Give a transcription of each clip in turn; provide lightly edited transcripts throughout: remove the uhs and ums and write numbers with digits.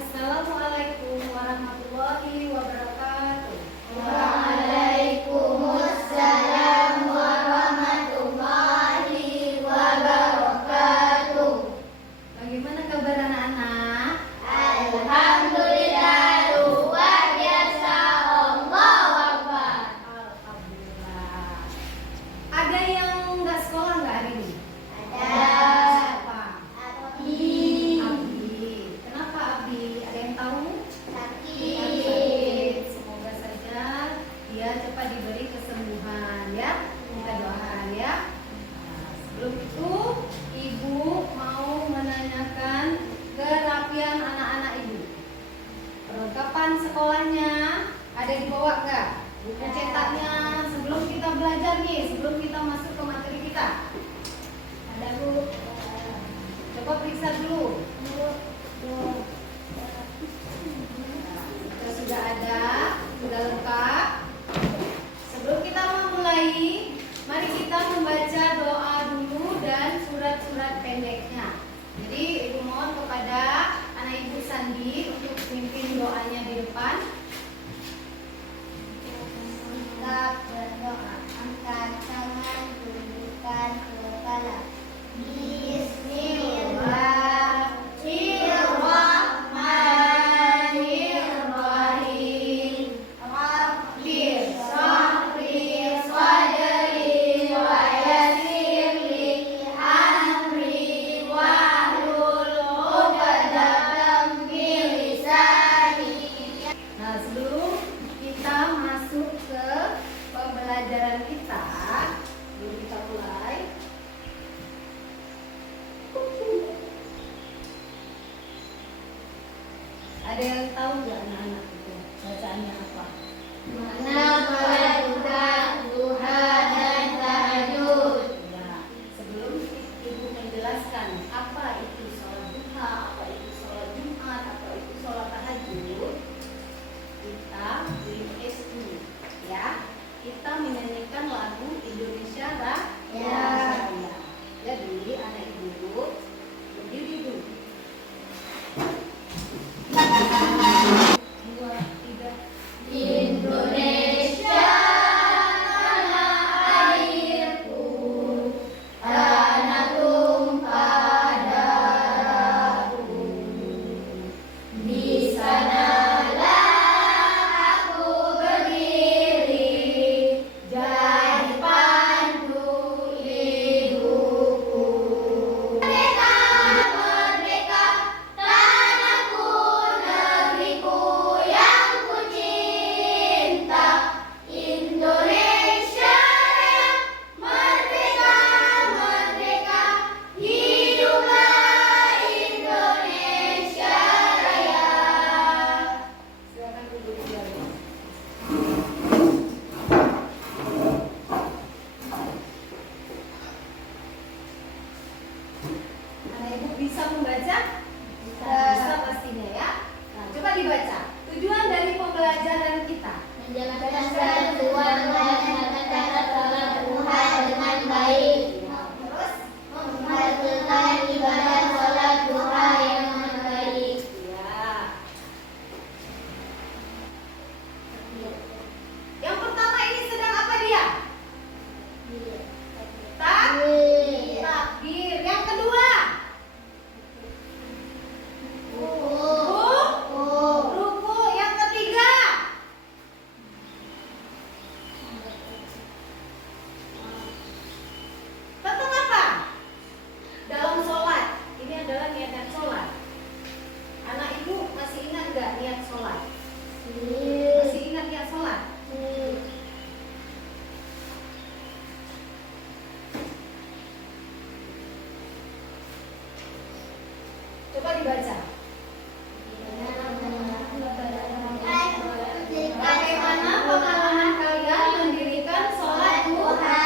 Assalamualaikum warahmatullahi wabarakatuh. Waalaikumsalam warahmatullahi wabarakatuh. Bagaimana kabar anak-anak? Alhamdulillah, luar biasa. Allahu Akbar. Alhamdulillah. Ada yang nggak sekolah nggak hari ini? Ada. Siapa? Abi. Abi. Kenapa Abi? Ada yang tahu? Sakit. Semoga saja dia cepat diberi kesembuhan ya. Kita doakan ya. Nah, sebelum itu Ibu mau menanyakan kerapian anak-anak Ibu. Perlengkapan sekolahnya ada dibawa nggak? Buku cetaknya sebelum kita belajar nih, sebelum kita masuk ke materi kita. Ada Bu? Coba periksa dulu. Kita sudah ada, sudah lengkap. Sebelum kita memulai, mari kita membaca doa dulu dan surat-surat pendeknya. Jadi Ibu mohon kepada anak Ibu Sandi untuk memimpin doanya di depan. Kita berdoa, angkat tangan, tundukkan kepala. Bismillahirrahmanirrahim. Rabbir shrahli sadri wa yassirli amri wahlul 'uqdatam min lisani. Nah, sebelum kita masuk ke pembelajaran kita, sebelum kita mulai, ada yang tahu nggak anak-anak itu bacaannya apa? Mana Tuhan, duha dan tahajud. Ya, sebelum Ibu menjelaskan apa itu sholat duha, apa itu sholat Jumat, apa itu sholat tahajud, kita beri dulu, ya. Kita menyanyikan lagu Indonesia Raya. Jadi anak Ibu berdiri dulu. 2, 3. Indonesia tanah airku, tanah tumpah darahku. Di sanalah aku berdiri, jadi pandu hidupku. Merdeka, merdeka, tanahku, negeriku yang ku cinta. Indonesia Raya, merdeka, merdeka, hiduplah Indonesia Raya. Silakan duduk di dalam. Anak Ibu bisa membaca? Bisa pastinya ya. Nah, coba dibaca. Tujuan dari pembelajaran kita. Menjalankan kewajiban atas sholat duha dengan baik. Terus, Melakukan ibadah sholat duha yang baik. ya. Yang pertama ini sedang apa dia? Takbir. Yang kedua, ruku. Yang ketiga, tentang apa? Dalam sholat. Ini adalah niat sholat. Anak Ibu masih ingat nggak niat sholat? Masih ingat niat sholat? Coba dibaca. Bagaimana pengalaman kalian mendirikan sholat duha?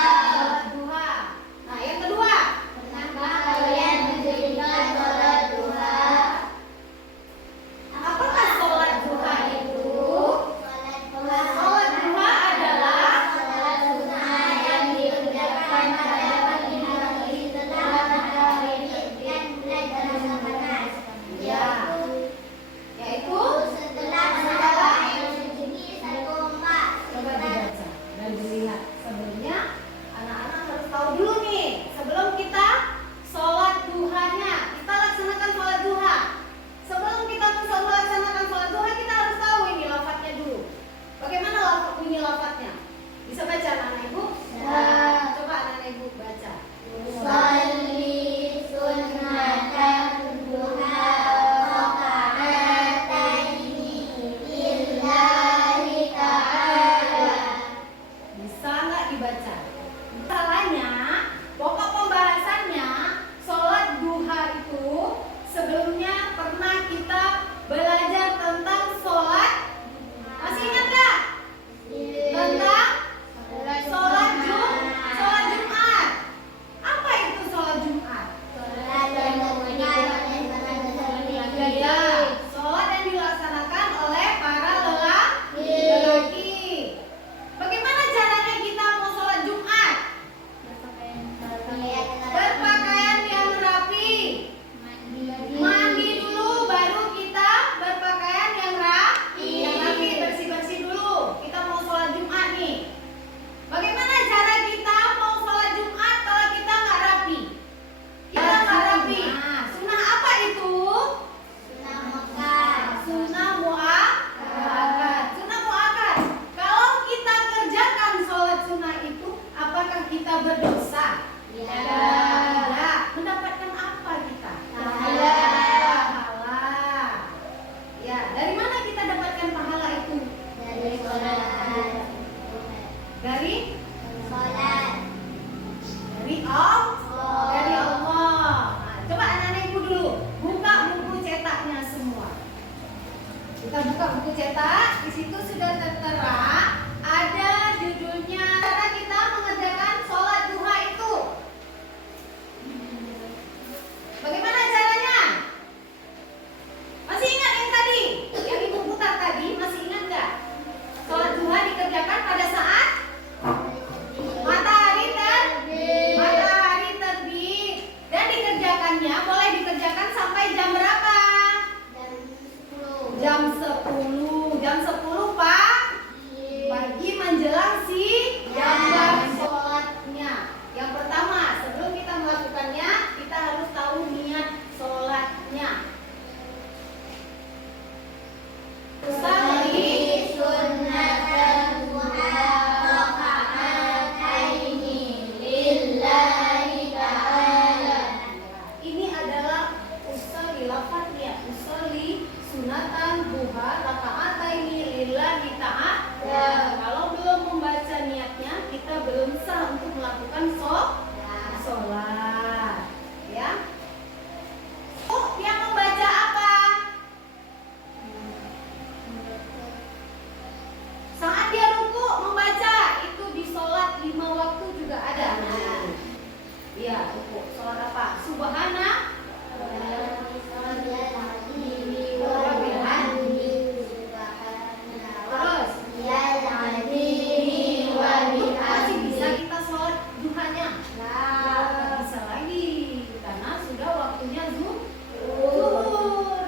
Nah, yang kedua, Kalian mendirikan sholat duha. apakah sholat duha itu? Sholat duha adalah Sholat sunnah yang dikerjakan pada pagi hari setelah matahari terbit mulai dari panas. ya melakukannya boleh dikerjakan sampai jam berapa? Jam 10. Jam 10 pagi menjelang jam sholatnya. Yang pertama, sebelum kita melakukannya, kita harus tahu niat sholatnya. Usalli sunnatan duha raka'ataini lillahi ta'ala. Ini adalah usolli, lafaz niat. Usolli sunatan duha raka'ataini lillahi ta'ala. Kalau belum membaca niatnya, kita belum sah untuk melakukan sholat. Ya. Oh, yang membaca apa? Saat dia ruku membaca, itu di sholat 5 waktu juga ada. Iya, ruku. Sholat apa? Subhana. Terus masih bisa kita sholat duhanya? Nggak bisa lagi, karena sudah waktunya zuhur.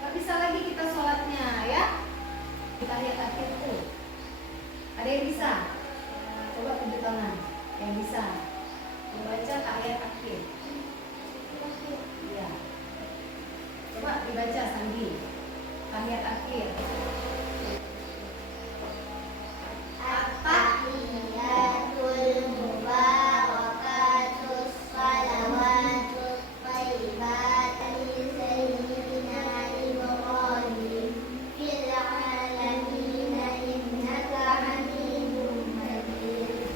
Nggak bisa lagi kita sholatnya, ya. Kita lihat akhir tuh. Ada yang bisa? Coba tunjuk tangan. Yang bisa membaca tahiyat akhir. Ya. Coba dibaca Sandi. Tahiyat akhir. At-tahiyatul mubarakatus salawatut thayyibat li sayyidina Ibrahim fil alamin innaka hamidum majid.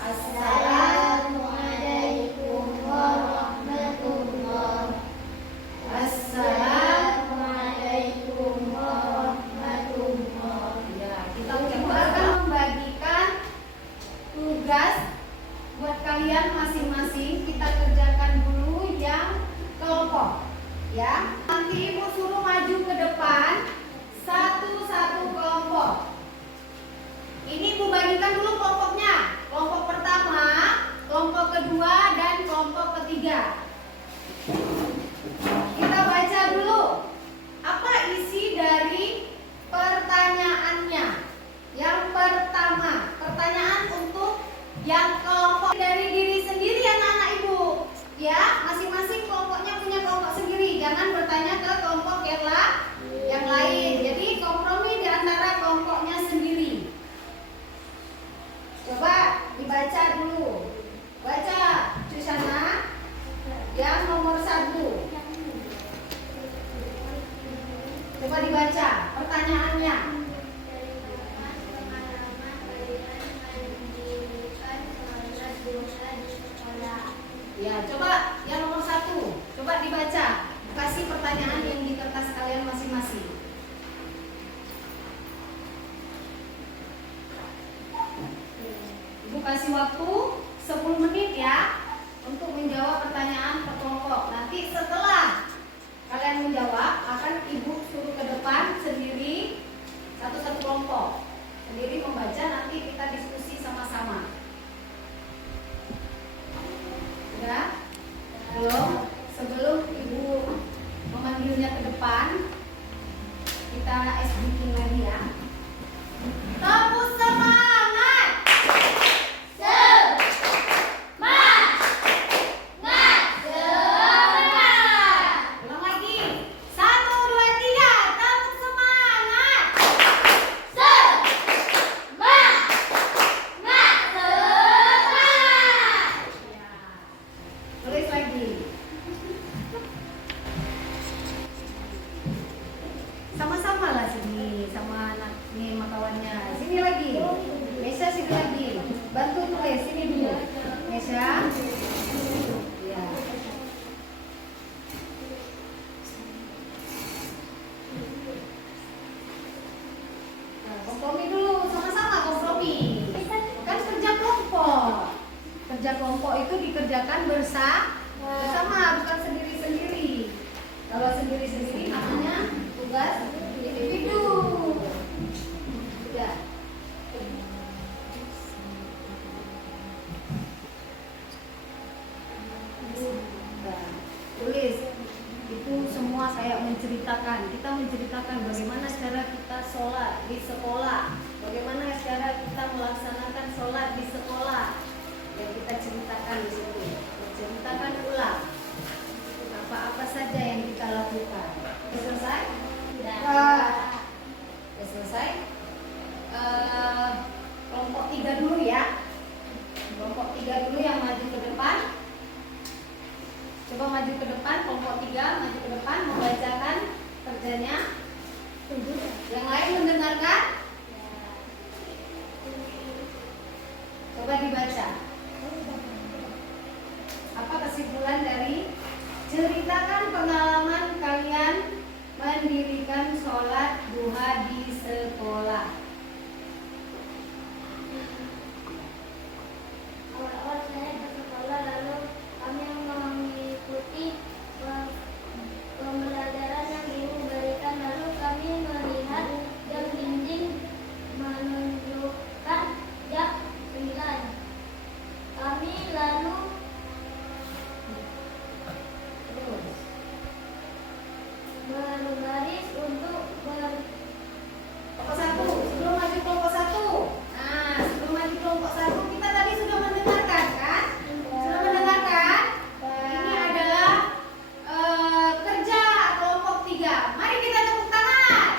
Assalamualaikum warahmatullahi Assalamualaikum warahmatullahi. Ya, kita akan membagikan tugas buat kalian masing-masing. Kita kerjakan dulu yang kelompok, ya. Nanti ibu suruh maju ke depan satu-satu kelompok. Ini ibu bagikan dulu kelompoknya. Kelompok pertama, kelompok kedua, dan kelompok ketiga. Kita baca dulu apa isi dari pertanyaannya. Yang pertama, pertanyaan untuk yang kelompok dari diri sendiri, anak-anak ibu. Ya, masing-masing kelompoknya punya kelompok sendiri. Jangan bertanya ke kelompok yang lain. Jadi kompromi di antara kelompoknya sendiri. Coba dibaca dulu. Baca Susana yang nomor 1. Coba dibaca pertanyaannya. Ya, coba yang nomor 1. Coba dibaca. Kasih pertanyaan yang di kertas kalian masing-masing. Ibu kasih waktu 10 menit ya untuk menjawab pertanyaan per kelompok. Nanti setelah kalian menjawab, akan ibu suruh ke depan sendiri satu-satu kelompok. Sendiri membaca, nanti kita diskusi sama-sama. Udah? Belum? Sebelum ibu memanggilnya ke depan, kita SBK lagi ya. Tepuk semangat! Ulang lagi. 1, 2, 3. Tepuk semangat! Tulis lagi. Sama-sama lah sini sama anak nih makawannya. Sini lagi. Nesha sini lagi. Bantu tulis sini dulu. Nesha. Ya. Nah, kompromi dulu, sama-sama kompromi. Kan kerja kelompok. Kerja kelompok itu dikerjakan bersama, bukan sendiri-sendiri. Kalau sendiri-sendiri namanya tugas individu. Sudah. Nah, kayak kita menceritakan bagaimana cara kita sholat di sekolah, bagaimana cara kita melaksanakan sholat di sekolah. Yang kita ceritakan di situ, menceritakan ulang apa-apa saja yang kita lakukan. Sudah selesai? Sudah selesai. Kelompok 3 dulu ya. Kelompok 3 dulu yang maju ke depan. Coba maju ke depan, kelompok 3 maju ke depan membacakan kerjanya. Yang lain mendengarkan? Coba dibaca. Apa kesimpulan dari ceritakan pengalaman kalian mendirikan sholat duha di sekolah? Awal-awal saya ke sekolah, lalu kami mengikuti pembelajaran yang ibu berikan, lalu kami melihat jam dinding menunjukkan jam 9. Kami lalu berbaris untuk Kelompok 1, sebelum maju kelompok 1. Nah, sebelum maju kelompok 1 kita tadi sudah mendengarkan kan? Sudah mendengarkan? Ini adalah kerja kelompok 3. Mari kita tepuk tangan.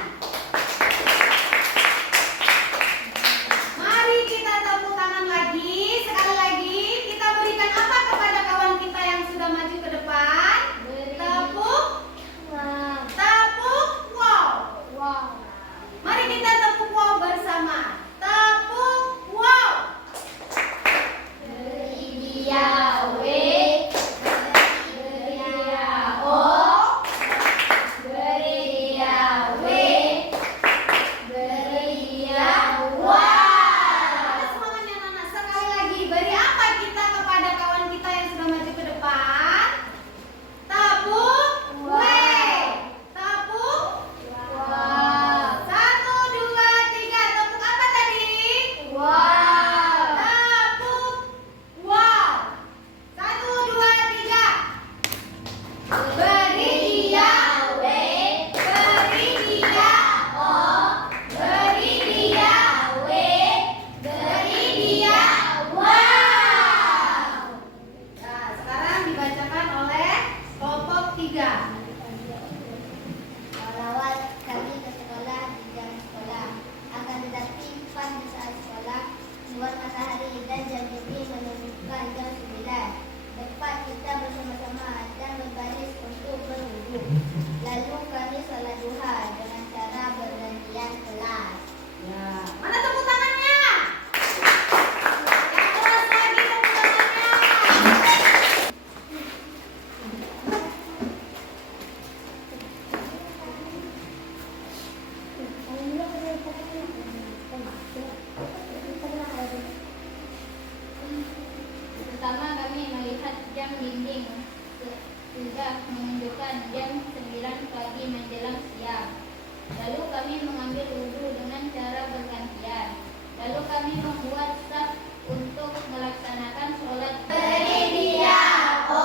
Mari kita tepuk tangan lagi. Sekali lagi kita berikan apa kepada kawan kita yang sudah maju ke depan? Tepuk. Tepuk wow. wow. Mari kita tepuk wow bersama. Tepuk wow. Beri dia W, beri dia O, beri dia W, beri dia Ada semangatnya anak. Sekali lagi, beri apa kita kepada kawan kita yang sudah maju ke depan? Tepuk W. Tepuk wow. 1, 2, 3. Tepuk apa tadi? Wow. Tepuk wow. 1, 2, 3. Beri dia W, beri dia O, beri dia W, beri dia wow. Nah, sekarang dibacakan oleh kelompok 3. Awal-awal kami ke sekolah di jam sekolah, akan tetapi pas di saat sekolah keluar matahari dan jam dinding menunjukkan jam 9. Tepat kita bersama-sama dan berbaris untuk berwudu. Lalu kami sholat duha dengan cara bergantian kelas. Ya, mana tepuk tangannya? Yang keras lagi tepuk tangannya. Pertama kami melihat jam dinding sudah menunjukkan jam 9 pagi menjelang siang. Lalu kami mengambil wudhu dengan cara bergantian. Lalu kami membuat saf untuk melaksanakan sholat. Beri dia O,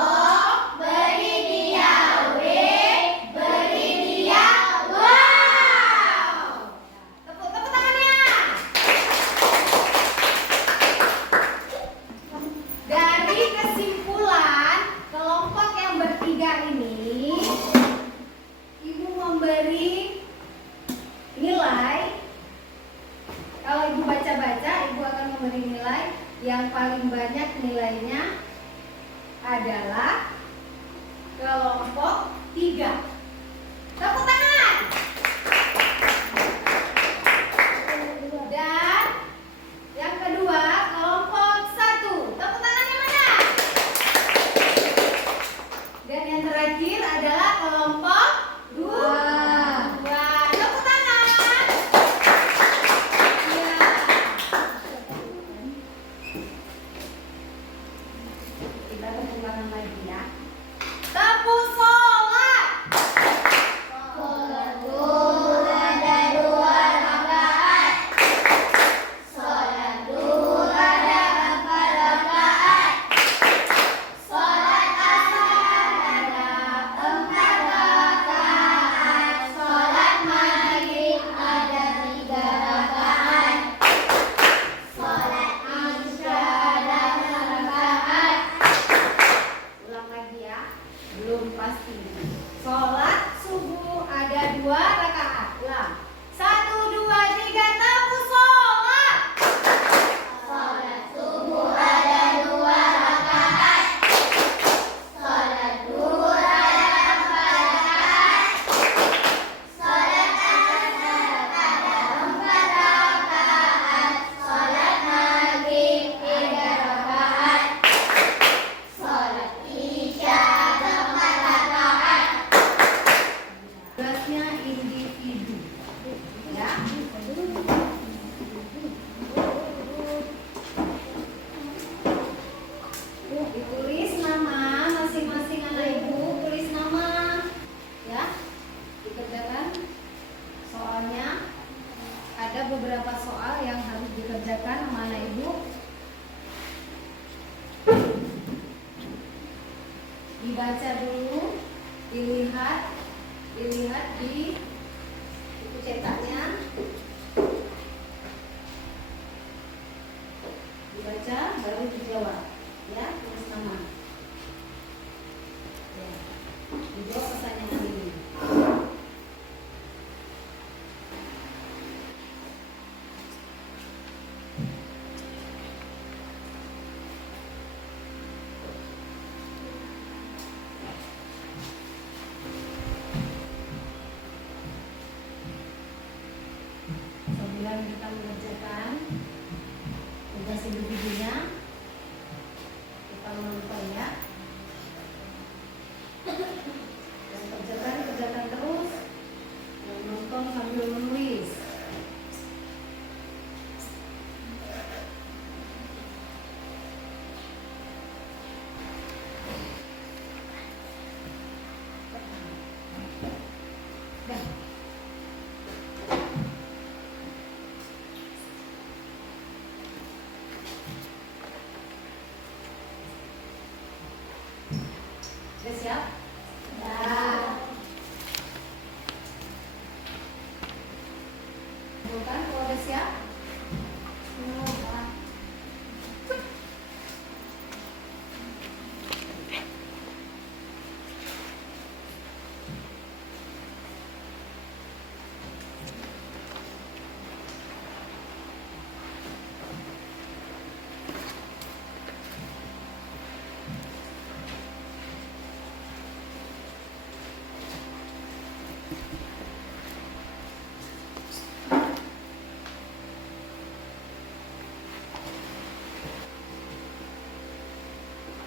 beri dia W, beri dia wow. Tepuk tangannya. Dari kesimpulan kelompok yang bertiga ini, Ibu memberi nilai. Kalau Ibu baca-baca, Ibu akan memberi nilai yang paling banyak nilainya adalah kelompok 3. Tepuk tangan. Dan yang kedua kelompok 1. Tepuk tangannya mana? Dan yang terakhir adalah kelompok 2. Tepuk tangan. Ya. Kita tepuk tangan lagi ya. Tepuk sholat. Sholat duha ada 2 rakaat. Sholat duha ada 4 rakaat. Sholat asar ada 4 rakaat. pasti. Sholat subuh ada 2 rakaat. Ulang. 1, 2, 3, tabu sholat. Sholat subuh ada 2 rakaat. Sholat duhur ada 4 rakaat. Sholat asar ada 4 rakaat. Sholat maghrib 3 rakaat. Sholat isya 4 rakaat. Tugasnya individu. Ya. Ditulis nama masing-masing anak ibu, tulis nama. Ya. Dikerjakan soalnya. Ada beberapa soal yang harus dikerjakan sama anak ibu. Dibaca dulu, dilihat di buku cetaknya, dibaca baru dijawab, ya, tulis nama. Ya. Dijawab pertanyaan ini. Sebelum kita mengerjakan tugas individunya, kita menonton ya. Dan kerjakan terus. Dan nonton sambil menulis. Dah. Udah siap? Bukan, kalau udah siap?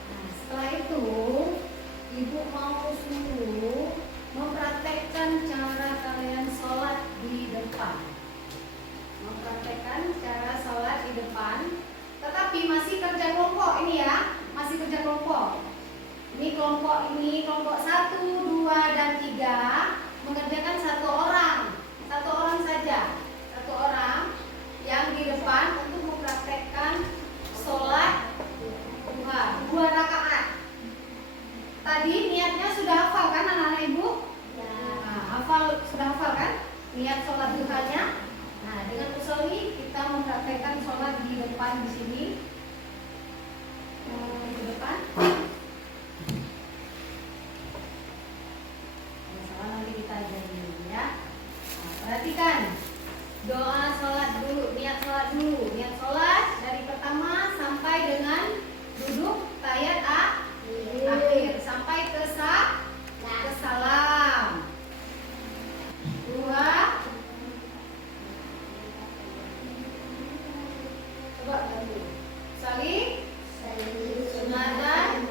Nah, setelah itu, ibu mau suruh mempraktekkan cara kalian sholat di depan. Mempraktekkan cara sholat di depan. Tetapi masih kerja kelompok ini ya, masih kerja kelompok. Ini kelompok 1, 2, dan 3 mengerjakan satu orang saja, satu orang yang di depan untuk mempraktekkan sholat duha 2 rakaat. Tadi niatnya sudah hafal kan anak-anak ibu? Nah, sudah hafal kan niat sholat duhanya? Nah, dengan usul ini kita mempraktekkan sholat di depan di sini. Di depan. Masalah nanti kita ajarin ya. Nah, perhatikan doa sholat dulu, niat sholat dulu, niat sholat dari pertama sampai dengan duduk tayat akhir sampai ke salam. 2. Coba dulu. Saling sunatan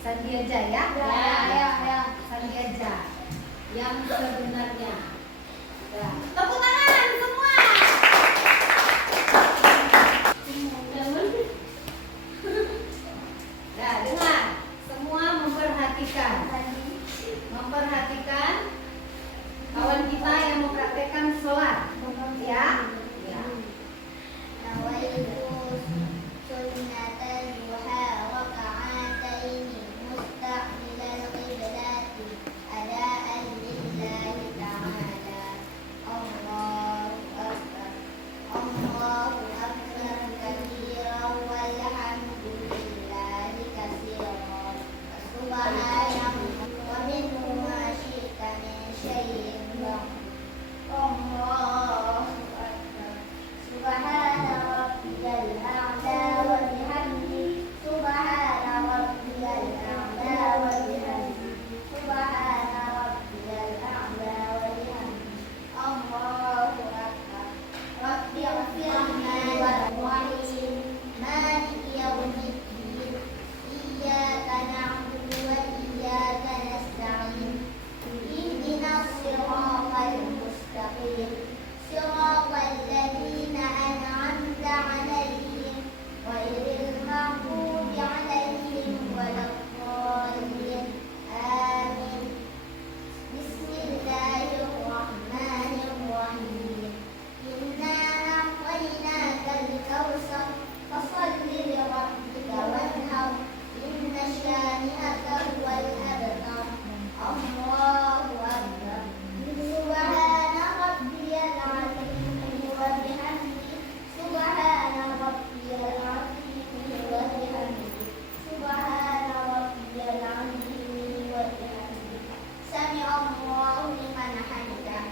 Sandiaja ya? Ya. Sandiaja. Yang sebenarnya. Ya. Tepuk tangan semua. Ya, dengar. Semua memperhatikan. Memperhatikan kawan kita yang mempraktekkan sholat. Ya. Ya. Nawaitu sunnatal duha raka'atain mustaqbilal qiblati adaan lillahi ta'ala. Allahu akbar. Allahu akbar katsiran walhamdulillahi katsiran. Subhanallah wa minhu ma syi'ta min syai'in ba'd. Allahu akbar. Subhana rabbiyal a'la wa bihamdi. Subhana rabbiyal a'la wa bihamdi. Subhana rabbiyal a'la wa bihamdi. Allahu akbar. Rabbi ighfirli warhamni. Maliki yaumiddin. Iyyaka na'budu wa iyyaka nasta'in. Ihdinas siratal mustaqim. صراط الذين أنعمت عليهم غير المغضوب عليهم ولا الضالين آمين. بسم الله الرحمن الرحيم. إنا أعطيناك الكوثر فصل لربك وانحر إن شانئك هو الأبتر. الله أكبر. سبحان ربي العظيم وبحمده. سبحان ربي العظيم وبحمده. سبحان ربي العظيم وبحمده. سمع الله لمن حمده.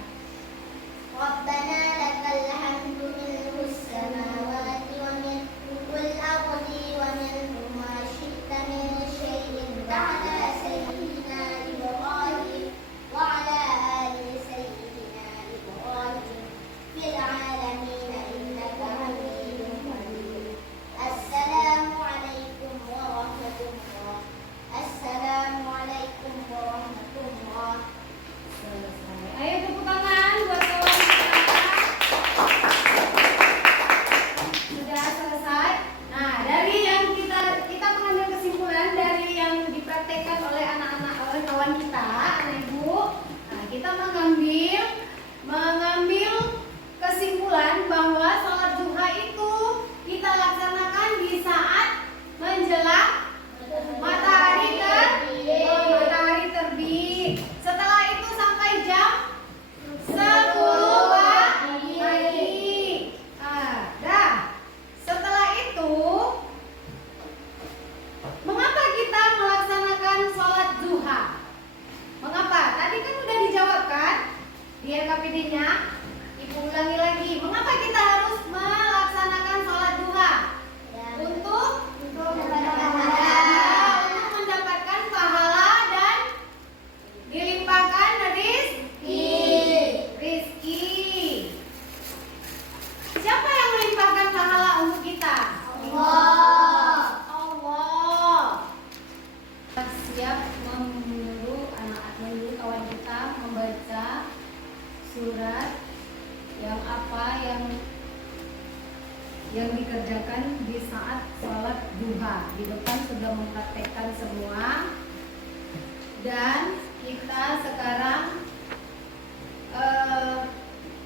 ربنا لك الحمد ملء السماوات وملء الأرض وملء ما شئت من شيء بعد سيدنا إبراهيم وعلى آل سيدنا إبراهيم في العالمين إنك حميد مجيد. السلام عليكم ورحمة الله. السلام عليكم ورحمة الله. Selesai. Ayo tepuk tangan buat kawan kita. Sudah selesai. Nah, dari yang kita mengambil kesimpulan dari yang dipraktekkan oleh anak-anak oleh kawan kita, anak ibu. Nah, kita mengambil kesimpulan bahwa sholat duha itu kita laksanakan di saat menjelang matahari terbit. Setelah itu sampai jam 10 pagi. Dah. Setelah itu, mengapa kita melaksanakan sholat duha? Mengapa? Tadi kan udah dijawab kan di RKPD-nya. Ibu ulangi lagi. Mengapa kita harus melaksanakan sholat duha? Untuk mendapatkan pahala dan dilimpahkan rizki. Siapa yang melimpahkan pahala untuk kita? Allah. Siap menyuruh kawan kita membaca surat yang apa yang dikerjakan di saat sholat duha. Di depan sudah mempraktekkan semua. Dan kita sekarang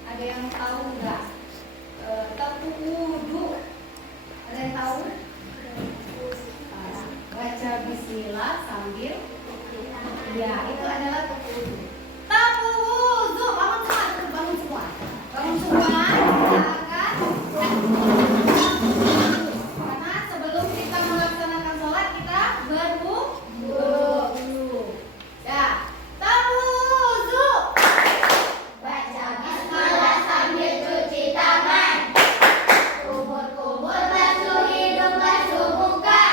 ada yang tahu nggak? Tepuk wudhu. Ada yang tahu? Baca bismillah sambil ya, itu adalah tepuk wudhu. Tepuk wudhu. Bangun semua. Karena sebelum kita melaksanakan sholat kita berwudhu. Ya. Tepuk wudhu. Baca bismillah sambil cuci tangan. Kumur-kumur basuh hidung, basuh muka.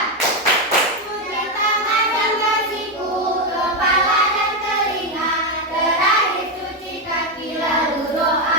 Cuci tangan dan siku, kepala dan telinga. Terakhir cuci kaki lalu doa.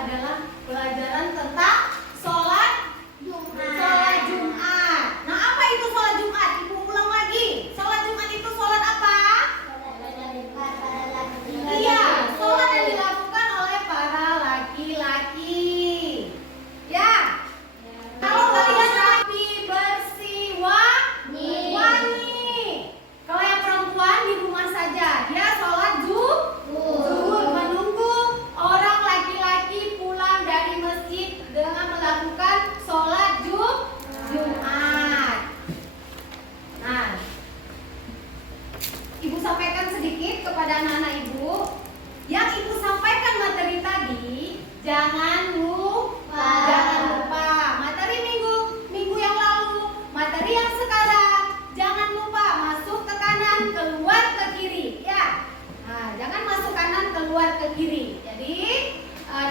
adalah pelajaran tentang sholat Jumat. Nah, apa itu sholat Jumat? Ibu ulang lagi. Sholat Jumat itu sholat apa? Iya, sholat yang dilakukan oleh para laki-laki. Ya. Kalau kalian rapi, bersih, wangi. Kalau yang perempuan di rumah saja, dia sholat zuhur, menunggu orang laki-laki pulang dari masjid dengan melakukan sholat Jumat. Nah, Ibu sampaikan sedikit kepada anak-anak Ibu. Yang Ibu sampaikan materi tadi, jangan lupa. Materi minggu yang lalu, materi yang sekarang, jangan lupa masuk ke kanan, keluar ke kiri, ya. Nah, jangan masuk kanan, keluar ke kiri. Jadi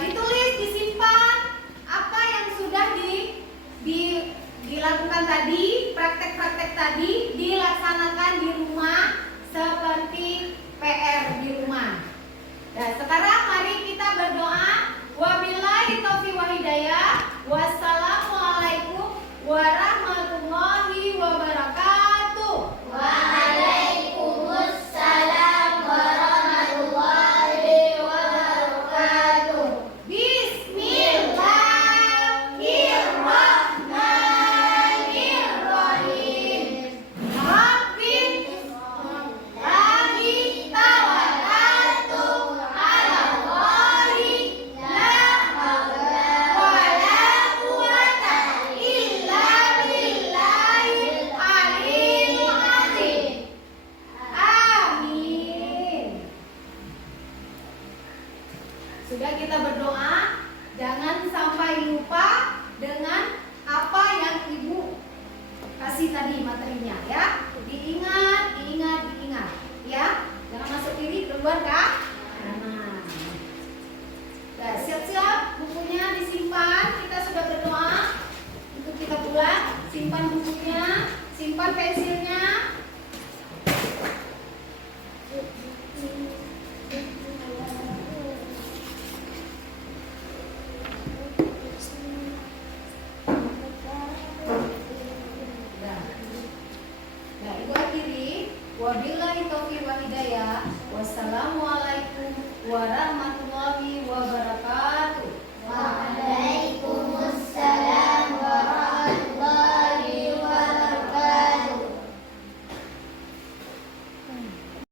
ditulis, disimpan apa yang sudah dilakukan tadi, praktek-praktek tadi dilaksanakan di rumah seperti PR di rumah. Nah, sekarang mari kita berdoa. Wabillahi taufiq wal hidayah. Wassalamualaikum warahmatullahi wabarakatuh. Waalaikumsalam warahmatullahi wabarakatuh. Bismillahirrahmanirrahim. Rabbin lagi tawakkaltu ala Allahi la haula wala quwata illa billahil aliyyil azim. Amin. Sudah kita berdoa, jangan sampai lupa dengan apa yang Ibu kasih tadi materinya, ya. Diingat ya. Jangan masuk kiri, keluar kanan. Nah, siap-siap bukunya disimpan. Kita sudah berdoa untuk kita pulang. Simpan bukunya, simpan pensilnya. Nah, Ibu akhiri. Wabillahi taufiq wal hidayah. Wassalamualaikum warahmatullahi wabarakatuh.